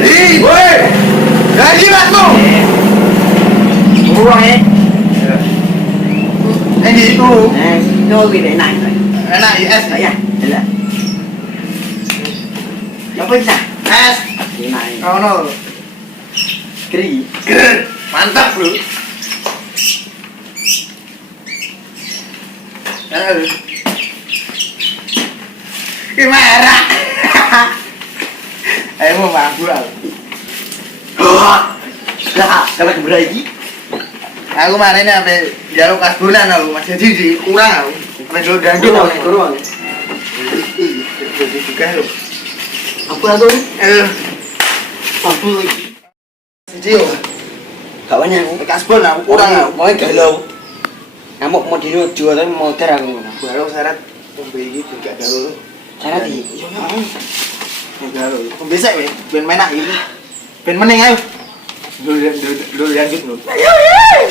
Jadi, woi. Jadi masmu. Buang Ini itu. Nó bị để này rồi. Enak es. Ya, ya. Coba bisa. Es. Ini này. Oh no. Kiri. Mantap, Bro. Gimana? Ayo mau mabuk. Lah, kalau keberani. Aku mana ini sampai jalur kasbulan aku masih jadi kurang aku. Sampai dulu dandut aku. Kurang. Jadi juga lu. Apa tuh? Apa? Jadi yo. Kawannya aku. Kasbon aku kurang aku. Mau galau. Ngamuk mau dinuju tapi mau terang. Galau syarat pembe iki gak galau. Syarat iki. Galau. Pembesek we, ben menak iki. Ben meneng ayo. Lu lanjut lu.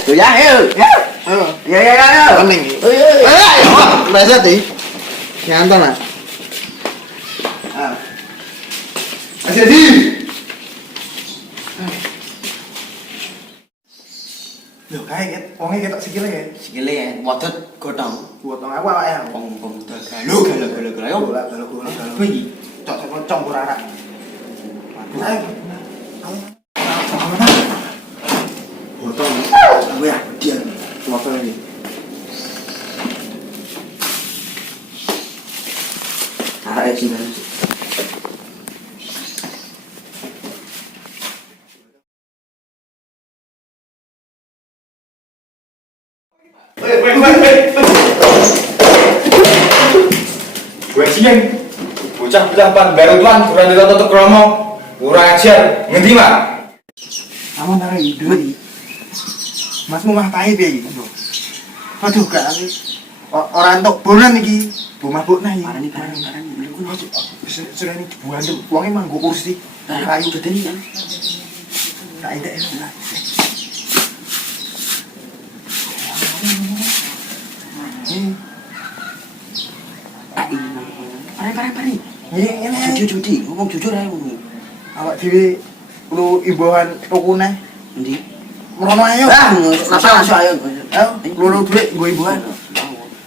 Tuh ya, ayo. Ya. Meneng iki. Ayo, bahasa ti. Nyanton lah. Masih di. Loh, kayak wonge ketok sikile ya. Sikile ya, wadot godhong. Gotong aku awake ya. Pong galau. Ayo. Galau. Kuwi. Cok ora. Ayo. Gotong. Aku ya, dia motor ini. Arek sing Gue siang, bocah bilang pan baru tuan, kurang ditoto kromo, kurang ajar, ngerti mak? Kamu nara hidup nih. Masmu mah tahi piye iki? Aduh, gak orang tok bonan iki. Bu mabuk nah iki. parani. Sudah ini buandem. Wonge manggo kursi. Kayu Bedeni kan. tak entek lah. Pari. Ini Jujur, ngomong jujur aja ngomong. awak dhewe lu imbauan rukune. Endi? Merono ayo. Masuk ayo. Ayo, lu duit nggo imbauan.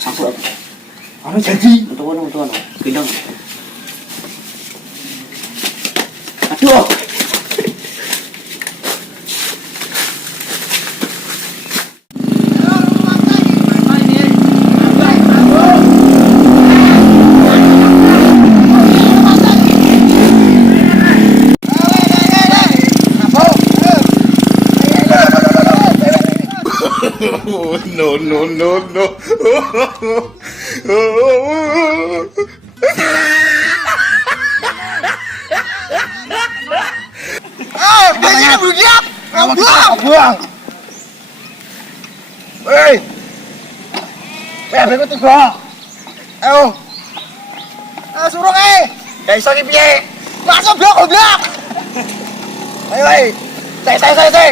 Satu aku. Anu jadi. Untuk gendong. Aduh. No. Dia belum siap. Buang. Woi. Aku tuh gak. Ayo. Suruh Gak iso ki piye. Masuk blok. Ayo. Saya.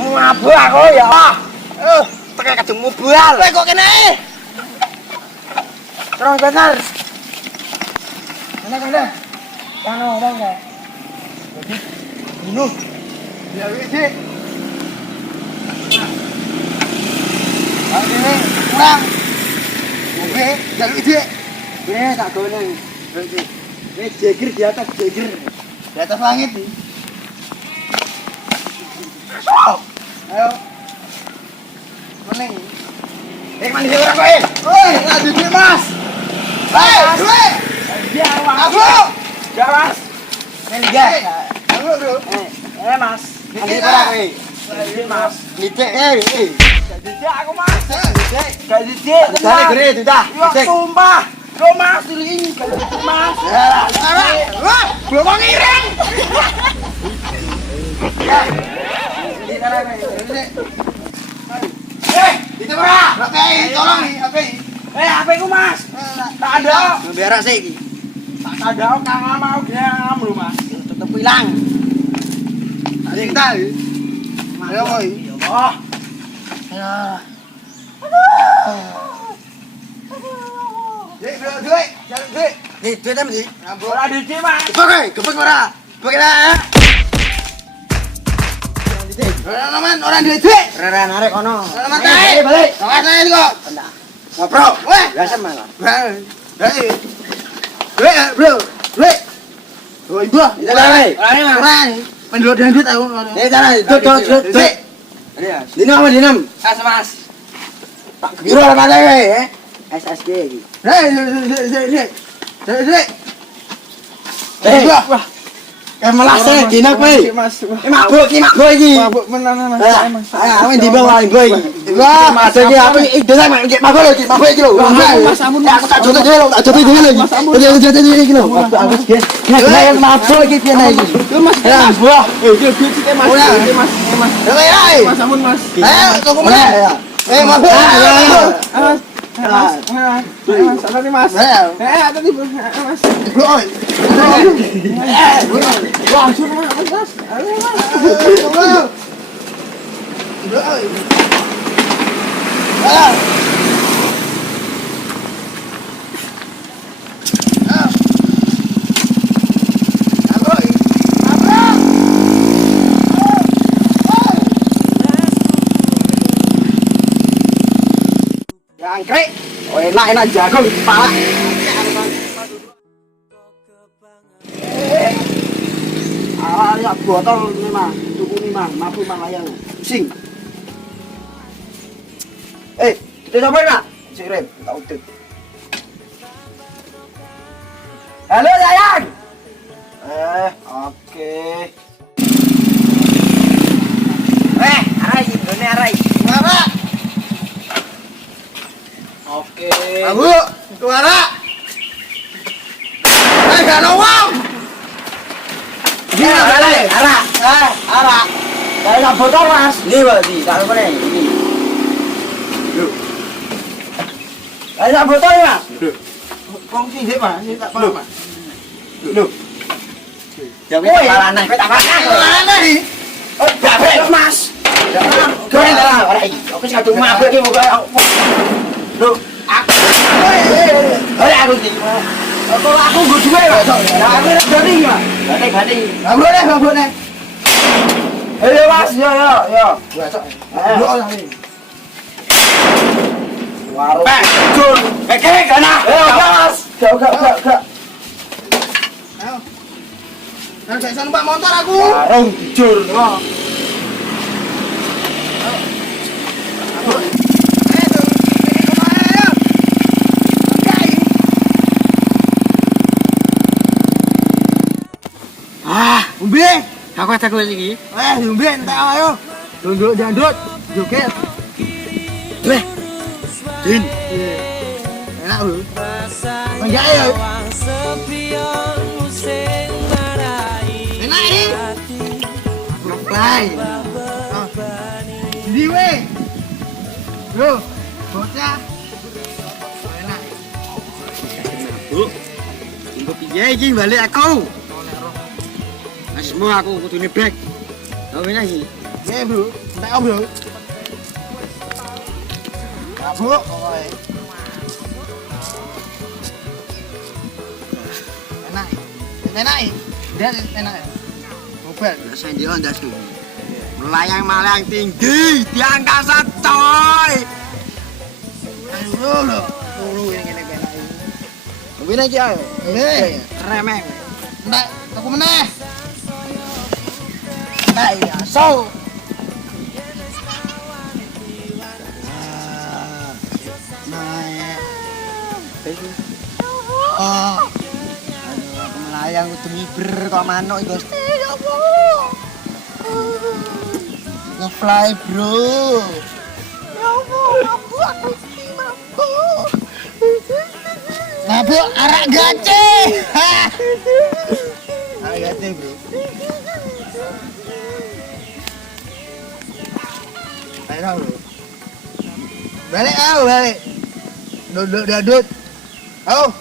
Mabuk aku ya. Tekan kadung mubal. Kowe kok kene? Terus bener. Mana? Kano bangga. Bunuh. Ya wis. Ini kurang. Oke, jangan ide. Ini tak gono. Ini jeger di atas jeger. Di atas langit nih. Ayo. Meneng. Mana dia orang kowe? Oi, lagi duit, Mas. Duit. Dia Aku. Jawas. Nen gas. Aku, Bro. Mas. Ini ora kowe. Mas. Lidik, Jadi aku Mas. Gak lidik. Jane gede ditah. Ya sumpah. Lo Mas diliin gitu Mas. Wah, belum mau ngiring. Itu ora. Oke, tolong nih, oke. HP ku Mas. Tak ada. Berak sih iki. Tak ada kang mau ngam lu Mas. Tetep hilang. Tadi kita. Ayo, boy. Oh. Ya. Duit. Duit. Nih, duit apa sih? Ora dicik Mas. Gepek ora. Gepek ora. Orang duit duit. Rere narik ono. Orang tae. Balik. Orang tae iki kok. Enggak. Ngobrol. Weh. Biasa malah. Bro. Duit. Oh, ibu. Orang. Penduduk dangdut aku. Sana, duduk. Duit. Dinem apa dinem? Mas. Tak kira apa tae, SSG iki. Duit. Wah. Melas dina kowe. Mabuk iki. Mabuk menan Mas. Ayo ndi bawa kowe iki. Wah, mas iki apa iki desa mabuk iki lho. Mas ampun. Aku tak jotot dhewe lho, tak jotot dhewe lho iki. Jotot dhewe iki lho. Aku iki. Nek mabuk iki piye iki? Mas. Ya, wah. Iki duit sik Mas. Mas. Mas ampun Mas. Tunggu meneh. Mabuk. Mas, ada nih Mas. Ada nih Mas. Oi. Langsung Mas. Angkrek. Oh enak jagung kepala. Ya botol ini mah, tuku ini mah, mampu mah layang. Sing. Kita coba enggak? Sirim, tak utut. Halo sayang. Oke. Arai, ini arai. Suara. Oke. Abu, suara. Enggak ada uang. Gila, balik. Ara. Dari botol Mas. Ini berarti, taruh mana ini? Loh. Dari botol ya? Kongsi sih Pak, ini tak paham Pak. Loh. Jangan kepala aneh, Aneh. Oh, babek Mas. Goreng lah, ora iki. Aku sing kadung mabuk iki moga. Loh, aku. Ora aku iki. Kalau aku nggo duwe kok. Lah aku ora berani ya. Ganti. Enggak boleh. Ayo Mas, yo. Warung. Jur. Kek kana. Ayo Mas. Gak. Ayo. Nah, saya numpak motor aku. Warung jur. Umbi. Aku iki. Umbi entek ayo. Dunduk jandut, joget. Weh. Din. Enak lho. Enggak ya. Enak ini. Play. Di we. Yo, bocah. Enak. Bu. Untuk piye iki balik aku? Semua aku kudu nebek. Tahu ini iki. Ya, Bro. Entek Bro. Mabuk pokoke. Enak. Dia enak. Mobil. Saya di Honda tuh. Melayang tinggi di angkasa coy. Ayo lho. Mulu ngene enak. Ngene iki ayo. Remeng. Entek, aku meneh. Tak ya, so. Oh. Aduh, aku melayang kudu miber kok manuk iki, Gusti. Ya apa? Nge-fly, Bro. Ya apa? Aku iki mabuk. Mabuk arak gace. Arak gace, Bro. Ayo lho. Balik. Duduk. Ayo.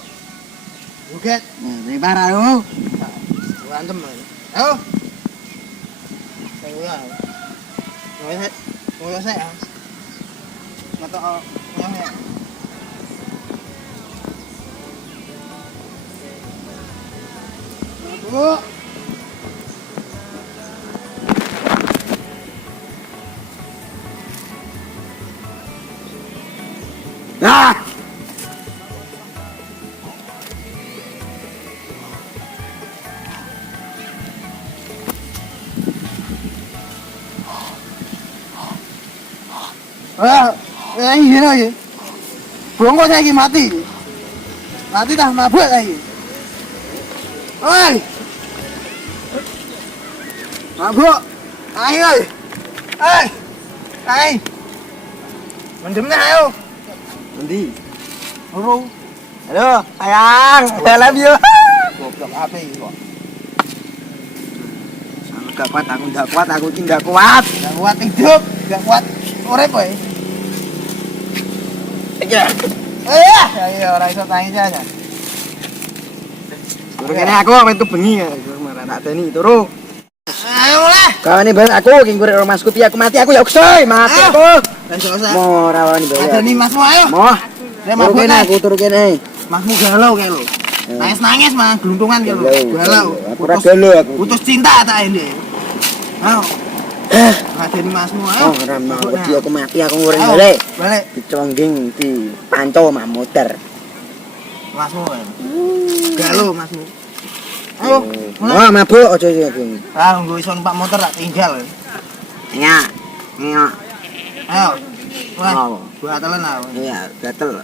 Buket. Lebar ayo. Berantem. Ayo. Saya. Mau saya. Mata ya. Bu. Wah, ini lagi. Bongko saya lagi mati. Mati dah mabuk lagi. Oi. Mabuk. Ayo. Ai. Mendemnya ayo. Nanti. Halo. Halo, sayang. I love you. Goblok apa ini kok? Gak kuat, aku gak kuat, aku ini gak kuat. Gak kuat hidup, gak kuat urip kowe. Iya. Ayo ora iso tangi aja. Turu kene aku metu bengi ya, marah tak teni turu. Ayo mulai. Kawane bal aku ki ngurip masku piye aku mati aku ya uksoy, mati Ayo. aku. Lan selesai. Mo ora wani bal. Ada nih masmu ayo. Mo. Dia Turu mabuk kene nih. aku turu kene. Masmu galau kayak lo. Nangis mah gelundungan kayak lo. Galau. Aku ora galau aku. Putus cinta tak ini. Ayo. Ada nih masmu ayo. Oh, ora mau wedi aku mati aku ngurip Ayo, balik. Balik. Dicongging di panco mah motor. Masmu kan. Galau masmu. Ayo. Mulai. Oh, mabuk aja aku. Ah, nggo iso numpak motor tak tinggal. Ya. Iya. Ayo. Mulai. Oh. Gua telan lah. Iya, gatel.